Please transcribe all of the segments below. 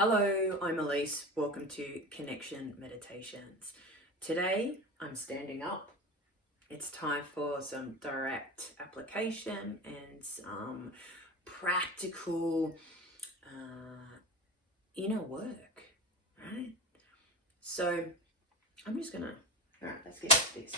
Hello, I'm Elise. Welcome to Connection Meditations. Today I'm standing up. It's time for some direct application and some practical inner work, right? So I'm just gonna, all right, let's get into this.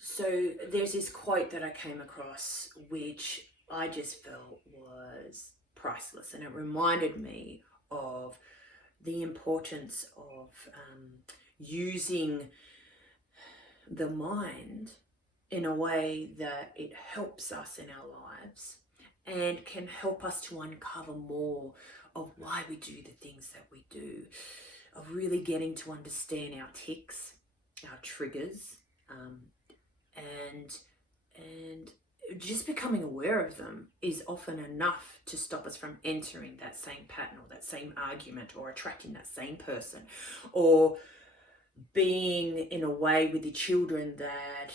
So there's this quote that I came across which I just felt was priceless, and it reminded me of the importance of using the mind in a way that it helps us in our lives and can help us to uncover more of why we do the things that we do, of really getting to understand our tics, our triggers, and just becoming aware of them is often enough to stop us from entering that same pattern or that same argument or attracting that same person or being in a way with the children that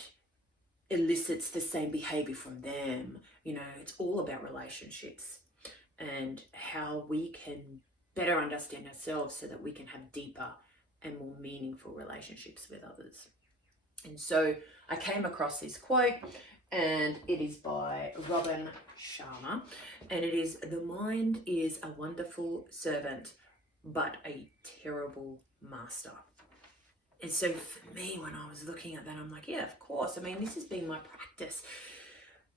elicits the same behavior from them. It's all about relationships and how we can better understand ourselves so that we can have deeper and more meaningful relationships with others. And so I came across this quote, and it is by Robin Sharma, and it is, "The mind is a wonderful servant, but a terrible master." And so for me, when I was looking at that, I'm like, yeah, of course. I mean, this has been my practice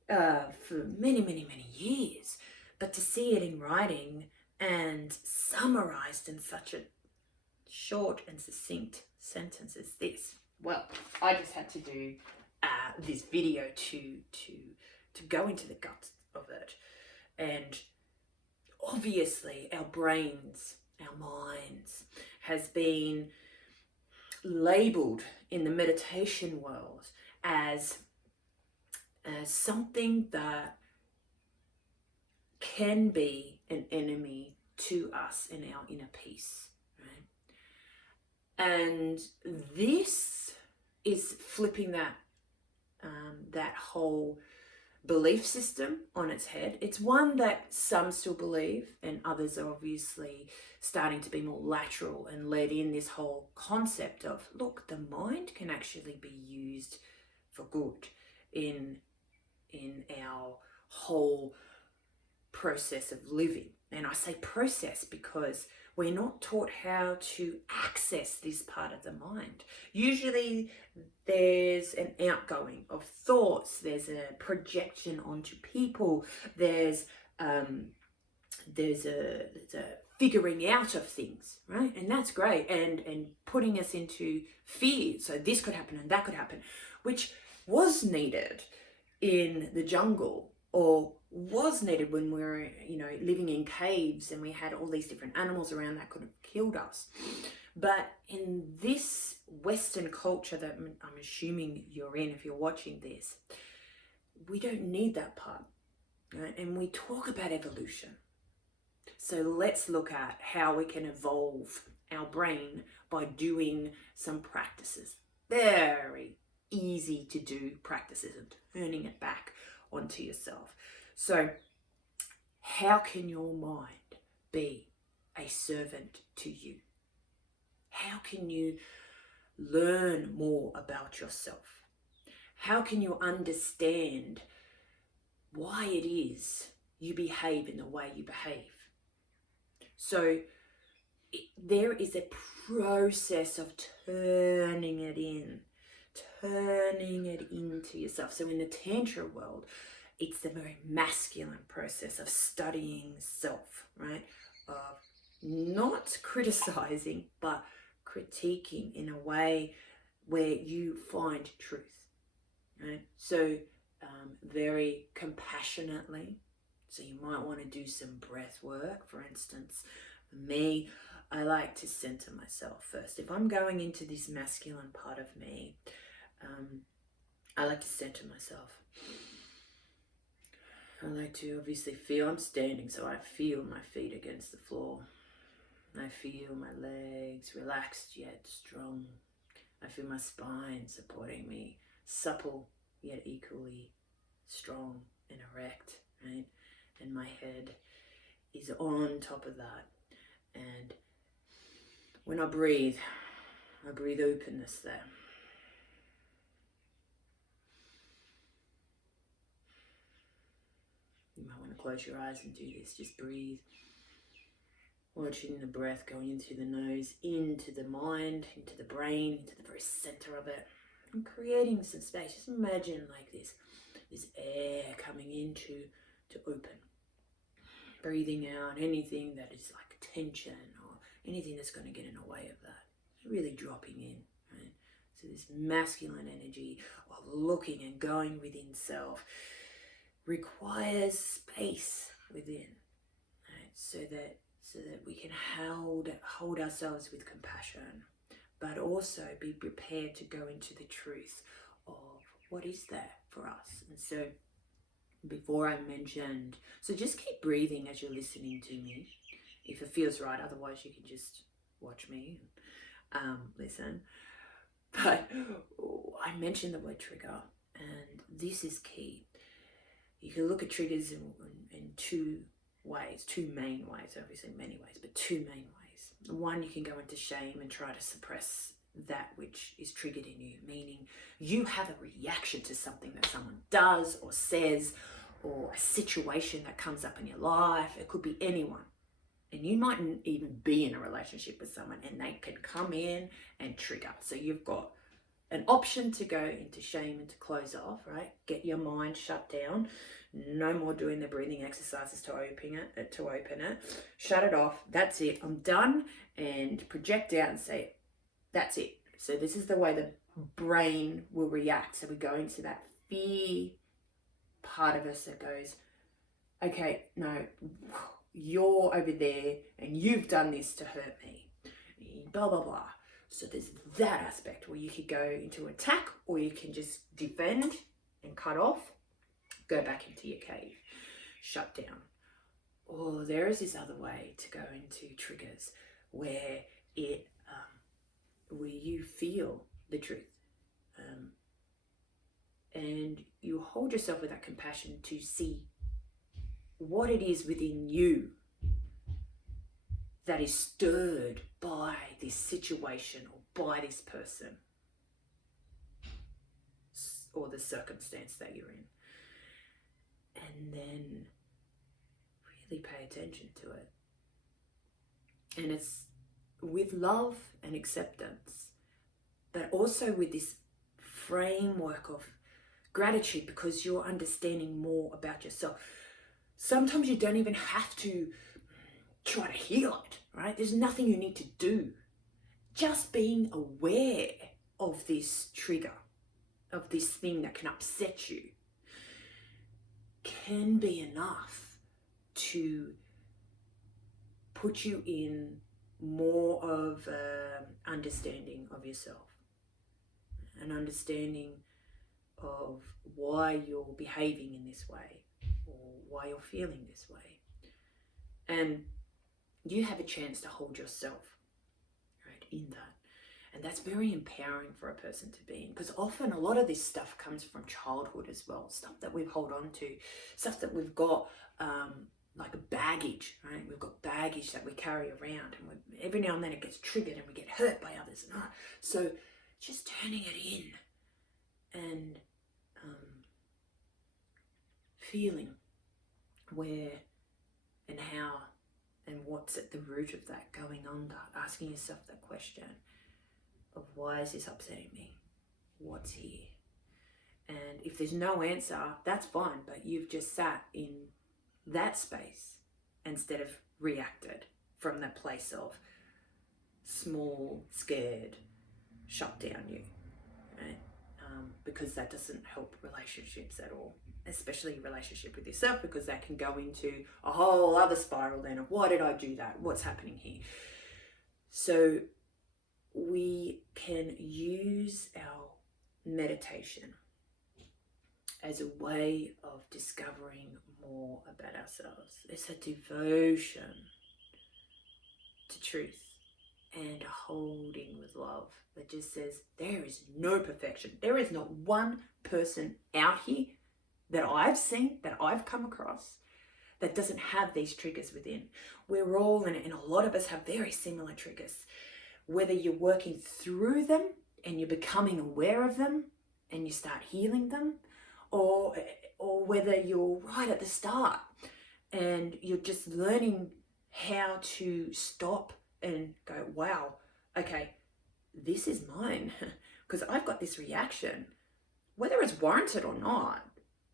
for many, many, many years. But to see it in writing and summarized in such a short and succinct sentence as this, well, I just had to do this video to go into the guts of it. And obviously our brains, our minds, has been labeled in the meditation world as something that can be an enemy to us in our inner peace, right? And this is flipping that whole belief system on its head. It's one that some still believe, and others are obviously starting to be more lateral and led in this whole concept of, look, the mind can actually be used for good in our whole process of living. And I say process because we're not taught how to access this part of the mind. Usually there's an outgoing of thoughts, there's a projection onto people, there's a figuring out of things, right? And that's great, and putting us into fear. So this could happen and that could happen, which was needed in the jungle, or was needed when we were, living in caves and we had all these different animals around that could have killed us. But in this Western culture that I'm assuming you're in, if you're watching this, we don't need that part, right? And we talk about evolution. So let's look at how we can evolve our brain by doing some practices. Very easy to do practices and turning it back onto yourself. So how can your mind be a servant to you? How can you learn more about yourself? How can you understand why it is you behave in the way you behave? So there is a process of turning it into yourself. So in the Tantra world, it's the very masculine process of studying self, right? Of not criticizing, but critiquing in a way where you find truth, right? So very compassionately. So you might want to do some breath work. For instance, for me, I like to center myself first. If I'm going into this masculine part of me, I like to center myself. I like to obviously feel, I'm standing, so I feel my feet against the floor. I feel my legs relaxed yet strong. I feel my spine supporting me, supple yet equally strong and erect, right? And my head is on top of that. And when I breathe openness there. You might want to close your eyes and do this. Just breathe. Watching the breath going in through the nose, into the mind, into the brain, into the very center of it. And creating some space. Just imagine like this air coming into to open. Breathing out anything that is like tension or anything that's going to get in the way of that. Really dropping in. Right? So this masculine energy of looking and going within self requires space within, right? So that we can hold ourselves with compassion, but also be prepared to go into the truth of what is there for us. And so before I mentioned, so just keep breathing as you're listening to me, if it feels right. Otherwise you can just watch me and listen. But I mentioned the word trigger, and this is key. You can look at triggers in two ways, two main ways, obviously many ways, but two main ways. One, you can go into shame and try to suppress that which is triggered in you, meaning you have a reaction to something that someone does or says, or a situation that comes up in your life. It could be anyone. And you mightn't even be in a relationship with someone and they can come in and trigger. So you've got an option to go into shame and to close off, right? Get your mind shut down. No more doing the breathing exercises to open it. Shut it off. That's it. I'm done. And project out and say, that's it. So this is the way the brain will react. So we go into that fear part of us that goes, okay, no, you're over there and you've done this to hurt me. Blah, blah, blah. So there's that aspect where you could go into attack, or you can just defend and cut off, go back into your cave, shut down. Or there is this other way to go into triggers where where you feel the truth, and you hold yourself with that compassion to see what it is within you that is stirred by this situation or by this person or the circumstance that you're in. And then really pay attention to it. And it's with love and acceptance, but also with this framework of gratitude, because you're understanding more about yourself. Sometimes you don't even have to try to heal it, right? There's nothing you need to do. Just being aware of this trigger, of this thing that can upset you, can be enough to put you in more of understanding of yourself, an understanding of why you're behaving in this way or why you're feeling this way. And you have a chance to hold yourself, right, in that. And that's very empowering for a person to be in, because often a lot of this stuff comes from childhood as well, stuff that we've held on to, stuff that we've got like a baggage, right? We've got baggage that we carry around, and every now and then it gets triggered and we get hurt by others. So just turning it in and feeling where and how and what's at the root of that going under, asking yourself that question of, why is this upsetting me? What's here? And if there's no answer, that's fine, but you've just sat in that space instead of reacted from that place of small, scared, shut down you, right? Because that doesn't help relationships at all, especially relationship with yourself, because that can go into a whole other spiral then of, why did I do that? What's happening here? So we can use our meditation as a way of discovering more about ourselves. It's a devotion to truth and holding with love that just says there is no perfection. There is not one person out here that I've seen, that I've come across, that doesn't have these triggers within. We're all in it, and a lot of us have very similar triggers. Whether you're working through them and you're becoming aware of them and you start healing them, or whether you're right at the start and you're just learning how to stop and go, wow, okay, this is mine because I've got this reaction, whether it's warranted or not,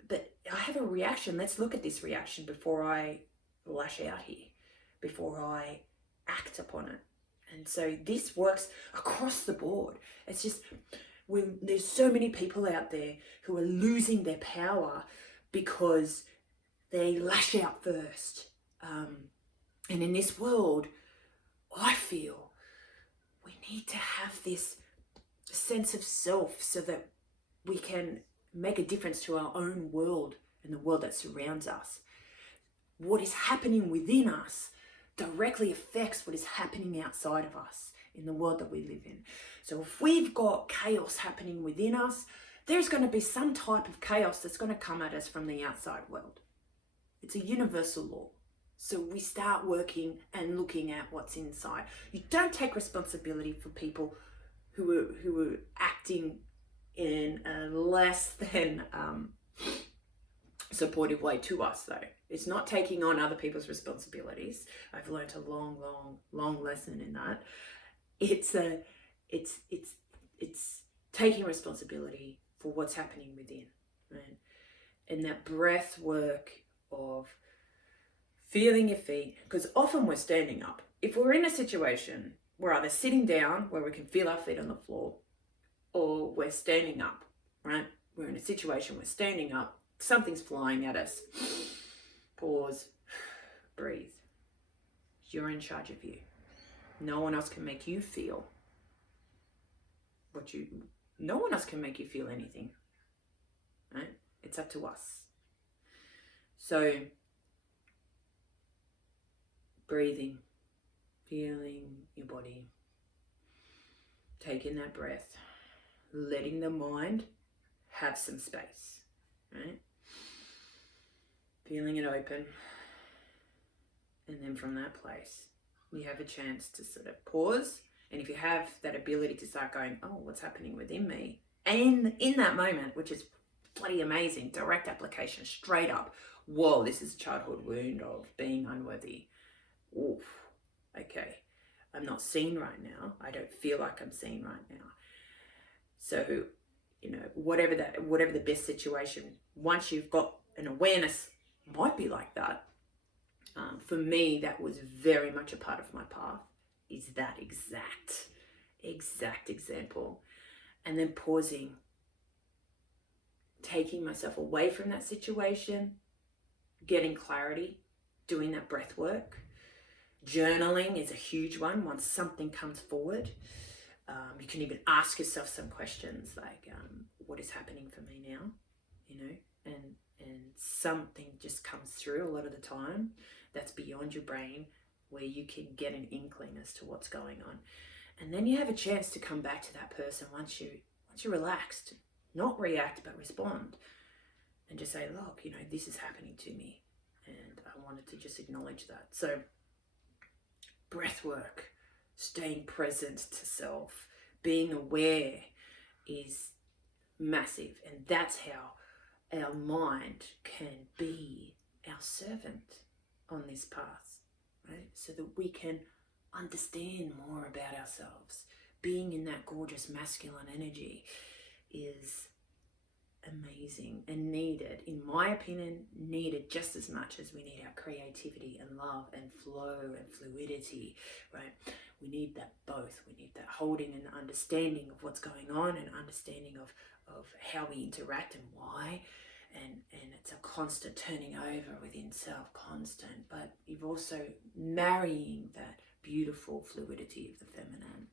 but I have a reaction. Let's look at this reaction before I lash out here, before I act upon it. And so this works across the board. It's just, there's so many people out there who are losing their power because they lash out first. And in this world, I feel we need to have this sense of self so that we can make a difference to our own world and the world that surrounds us. What is happening within us directly affects what is happening outside of us in the world that we live in. So if we've got chaos happening within us, there's going to be some type of chaos that's going to come at us from the outside world. It's a universal law. So we start working and looking at what's inside. You don't take responsibility for people who are acting in a less than supportive way to us, though. It's not taking on other people's responsibilities. I've learned a long lesson in that. It's taking responsibility for what's happening within, right? And that breath work of feeling your feet, because often we're standing up. If we're in a situation, we're either sitting down where we can feel our feet on the floor, or we're standing up, right? We're in a situation, we're standing up, something's flying at us. Pause, breathe. You're in charge of you. No one else can make you feel no one else can make you feel anything, right? It's up to us. So, breathing, feeling your body, taking that breath, letting the mind have some space, right? Feeling it open. And then from that place, you have a chance to sort of pause. And if you have that ability to start going, oh, what's happening within me? And in that moment, which is bloody amazing, direct application, straight up, whoa, this is a childhood wound of being unworthy. Oof, okay. I'm not seen right now. I don't feel like I'm seen right now. So, whatever the best situation, once you've got an awareness, might be like that. For me, that was very much a part of my path, is that exact example. And then pausing, taking myself away from that situation, getting clarity, doing that breath work. Journaling is a huge one. Once something comes forward, you can even ask yourself some questions like, what is happening for me now? And something just comes through a lot of the time that's beyond your brain, where you can get an inkling as to what's going on. And then you have a chance to come back to that person once you're relaxed, not react, but respond. And just say, look, this is happening to me. And I wanted to just acknowledge that. So breath work, staying present to self, being aware is massive. And that's how our mind can be our servant on this path, right? So that we can understand more about ourselves. Being in that gorgeous masculine energy is amazing and needed, in my opinion, needed just as much as we need our creativity and love and flow and fluidity, right? We need that both. We need that holding and understanding of what's going on, and understanding of how we interact and why. And it's a constant turning over within self, constant, but you've also marrying that beautiful fluidity of the feminine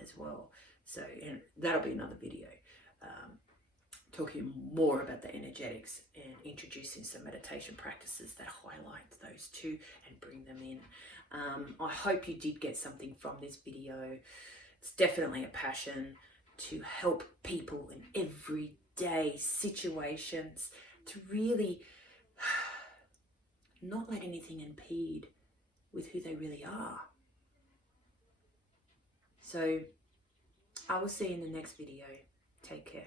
as well. So, and that'll be another video, talking more about the energetics and introducing some meditation practices that highlight those two and bring them in. I hope you did get something from this video. It's definitely a passion to help people in everyday situations to really not let anything impede with who they really are. So I will see you in the next video. Take care.